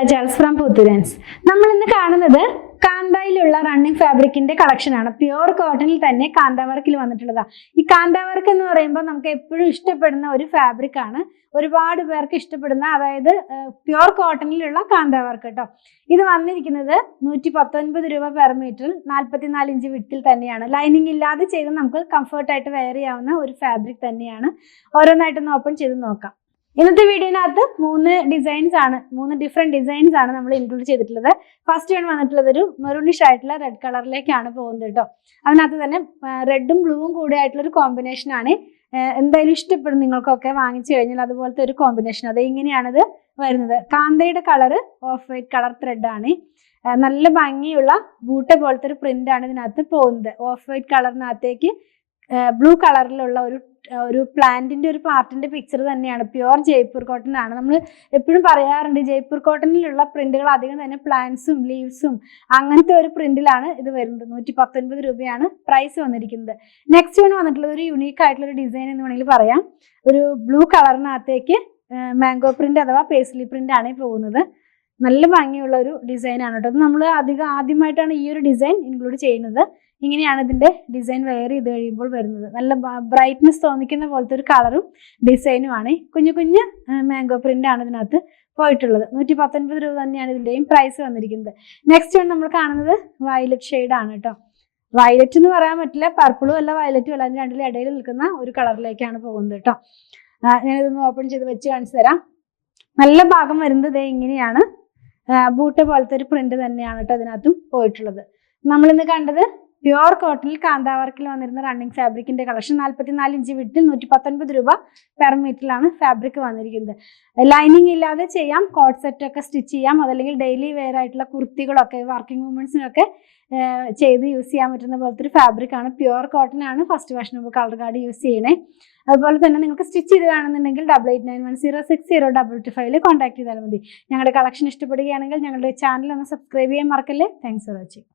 Rajals from Puthurans. നമ്മൾ ഇന്ന് കാണുന്നത് കാന്തായിലുള്ള റണ്ണിങ് ഫാബ്രിക്കിന്റെ കളക്ഷൻ ആണ്. പ്യുവർ കോട്ടണിൽ തന്നെ കാന്ത വർക്കിൽ വന്നിട്ടുള്ളതാ. ഈ കാന്ത വർക്ക് എന്ന് പറയുമ്പോൾ നമുക്ക് എപ്പോഴും ഇഷ്ടപ്പെടുന്ന ഒരു ഫാബ്രിക് ആണ്. ഒരുപാട് പേർക്ക് ഇഷ്ടപ്പെടുന്ന, അതായത് പ്യുവർ കോട്ടണിലുള്ള കാന്ത വർക്ക് കേട്ടോ. ഇത് വന്നിരിക്കുന്നത് 119 രൂപ പെർ മീറ്ററിൽ 44 ഇഞ്ച് വിട്ടിൽ തന്നെയാണ്. ലൈനിങ് ഇല്ലാതെ ചെയ്ത് നമുക്ക് കംഫർട്ടായിട്ട് വെയർ ചെയ്യാവുന്ന ഒരു ഫാബ്രിക് തന്നെയാണ്. ഓരോന്നായിട്ടൊന്ന് ഓപ്പൺ ചെയ്ത് നോക്കാം. ഇന്നത്തെ വീഡിയോനകത്ത് മൂന്ന് ഡിഫറെന്റ് ഡിസൈൻസ് ആണ് നമ്മൾ ഇൻക്ലൂഡ് ചെയ്തിട്ടുള്ളത്. ഫസ്റ്റ് വൺ വന്നിട്ടുള്ളത് ഒരു മെറൂണിഷ് ആയിട്ടുള്ള റെഡ് കളറിലേക്കാണ് പോകുന്നത് കേട്ടോ. അതിനകത്ത് തന്നെ റെഡും ബ്ലൂവും കൂടെ ആയിട്ടുള്ള ഒരു കോമ്പിനേഷൻ ആണ്. എന്തായാലും ഇഷ്ടപ്പെടും നിങ്ങൾക്കൊക്കെ വാങ്ങിച്ചു കഴിഞ്ഞാൽ അതുപോലത്തെ ഒരു കോമ്പിനേഷൻ. അത് ഇങ്ങനെയാണിത് വരുന്നത്. കാന്തയുടെ colour off white colour thread ആണ്. നല്ല ഭംഗിയുള്ള ബൂട്ട പോലത്തെ ഒരു പ്രിന്റ് ആണ് ഇതിനകത്ത് പോകുന്നത്. ഓഫ് വൈറ്റ് കളറിനകത്തേക്ക് ബ്ലൂ കളറിലുള്ള ഒരു പ്ലാന്റിന്റെ ഒരു പാർട്ടിന്റെ പിക്ചർ തന്നെയാണ്. പ്യുവർ ജയ്പൂർ കോട്ടൺ ആണ്. നമ്മൾ എപ്പോഴും പറയാറുണ്ട്, ജയ്പൂർ കോട്ടണിലുള്ള പ്രിന്റുകൾ അധികം തന്നെ പ്ലാന്റ്സും ലീവ്സും അങ്ങനത്തെ ഒരു പ്രിന്റിലാണ് ഇത് വരുന്നത്. 119 രൂപയാണ് പ്രൈസ് വന്നിരിക്കുന്നത്. നെക്സ്റ്റ് വൺ വന്നിട്ടുള്ളത് ഒരു യുണീക്ക് ആയിട്ടുള്ള ഒരു ഡിസൈൻ എന്ന് വേണമെങ്കിൽ പറയാം. ഒരു ബ്ലൂ കളറിനകത്തേക്ക് മാംഗോ പ്രിന്റ് അഥവാ പേസ്ലി പ്രിന്റ് ആണ് പോകുന്നത്. നല്ല ഭംഗിയുള്ള ഒരു ഡിസൈൻ ആണ് കേട്ടോ. നമ്മൾ ആദ്യമായിട്ടാണ് ഈ ഒരു ഡിസൈൻ ഇൻക്ലൂഡ് ചെയ്യുന്നത്. ഇങ്ങനെയാണ് ഇതിന്റെ ഡിസൈൻ വെയർ ചെയ്ത് കഴിയുമ്പോൾ വരുന്നത്. നല്ല ബ്രൈറ്റ്നെസ് തോന്നിക്കുന്ന പോലത്തെ ഒരു കളറും ഡിസൈനും ആണ്. കുഞ്ഞു കുഞ്ഞ് മാംഗോ പ്രിന്റ് ആണ് ഇതിനകത്ത് പോയിട്ടുള്ളത്. 119 രൂപ തന്നെയാണ് ഇതിന്റെയും പ്രൈസ് വന്നിരിക്കുന്നത്. നെക്സ്റ്റ് വൺ നമ്മൾ കാണുന്നത് വയലറ്റ് ഷെയ്ഡ് ആണ് കേട്ടോ. വയലറ്റ് എന്ന് പറയാൻ പറ്റില്ല, പർപ്പിളും അല്ല വയലറ്റും അല്ല, അതിന് രണ്ടിലും ഇടയിൽ നിൽക്കുന്ന ഒരു കളറിലേക്കാണ് പോകുന്നത് കേട്ടോ. ഞാനിതൊന്ന് ഓപ്പൺ ചെയ്ത് വെച്ച് കാണിച്ചു തരാം. നല്ല ഭാഗം വരുന്നത് ഇങ്ങനെയാണ്. ബൂട്ട പോലത്തെ ഒരു പ്രിന്റ് തന്നെയാണ് കേട്ടോ അതിനകത്തും പോയിട്ടുള്ളത്. നമ്മളിന്ന് കണ്ടത് പ്യുവർ കോട്ടണിൽ കാന്ത വർക്കിൽ വന്നിരുന്ന റണ്ണിങ് ഫാബ്രിക്കിന്റെ കളക്ഷൻ. 44 ഇഞ്ച് വിട്ടിൽ 119 രൂപ പെർ മീറ്ററിലാണ് ഫാബ്രിക് വന്നിരിക്കുന്നത്. ലൈനിങ് ഇല്ലാതെ ചെയ്യാം, കോട്ട് സെറ്റ് ഒക്കെ സ്റ്റിച്ച് ചെയ്യാം, അതല്ലെങ്കിൽ ഡെയിലി വെയർ ആയിട്ടുള്ള കുർത്തികളൊക്കെ വർക്കിംഗ് വുമൻസിനൊക്കെ ചെയ്ത് യൂസ് ചെയ്യാൻ പറ്റുന്ന പോലത്തെ ഒരു ഫാബ്രിക് ആണ്. പ്യുവർ കോട്ടൺ ആണ്. First wash colour card use ചെയ്യണേ. അതുപോലെ തന്നെ നിങ്ങൾക്ക് സ്റ്റിച്ച് ചെയ്ത് കാണുന്നുണ്ടെങ്കിൽ 8891060225 കോൺടാക്ട് ചെയ്താൽ മതി. ഞങ്ങളുടെ കളക്ഷൻ ഇഷ്ടപ്പെടുകയാണെങ്കിൽ ഞങ്ങളുടെ ചാനൽ ഒന്ന് സബ്സ്ക്രൈബ് ചെയ്യാൻ മറക്കല്ലേ. Thanks for watching.